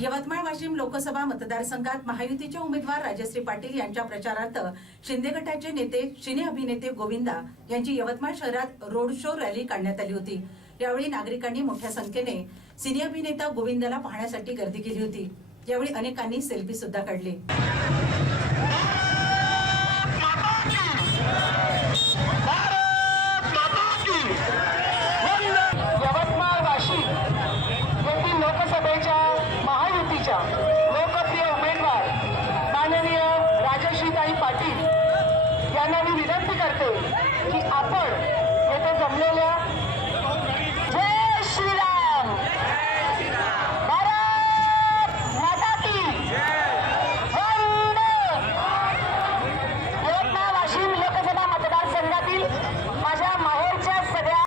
यवतमाळ वाशिम लोकसभा मतदारसंघात महायुतीचे उमेदवार राजश्री पाटील यांच्या प्रचारार्थ शिंदे गटाचे नेते सिने अभिनेते गोविंदा यांची यवतमाळ शहरात रोड शो रॅली काढण्यात आली होती। यावेळी नागरिकांनी मोठ्या संख्येने सिने अभिनेता गोविंदाला पाहण्यासाठी गर्दी केली होती। यावेळी अनेकांनी सेल्फी सुद्धा काढली। महायुतीच्या लोकप्रिय उमेदवार माननीय राजश्रीताई पाटील यांना मी विनंती करते की आपण येथे जमलेल्या जय श्रीराम भारत माता की वंदे यवतमाळ वाशिम लोकसभा मतदारसंघातील माझ्या माहेरच्या सगळ्या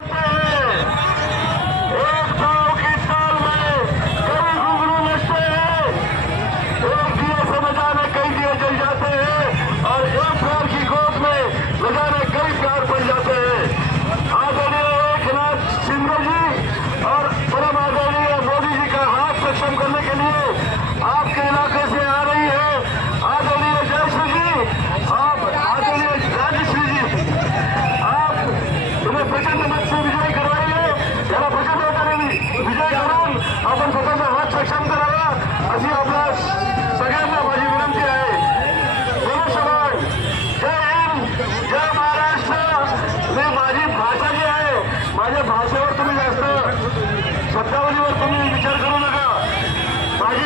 करने के लिए आपके इलाके से आ रही है आदरणीय जयश्री जी, आप आदरणीय राजश्री जी, आप तुम्हें प्रचंड मत से विजय करवाइए। याला प्रचंड मताने विजय करून आपण स्वतःचा हात सक्षम करावा अशी आपल्या सगळ्यांना माझी विनंती आहे। बोलो समाज, जय हिंद, जय महाराष्ट्र। मी माझी भाषा जी आहे, माझ्या भाषेवर तुम्ही जास्त शब्दावलीवर तुम्ही विचार करू नका। माझी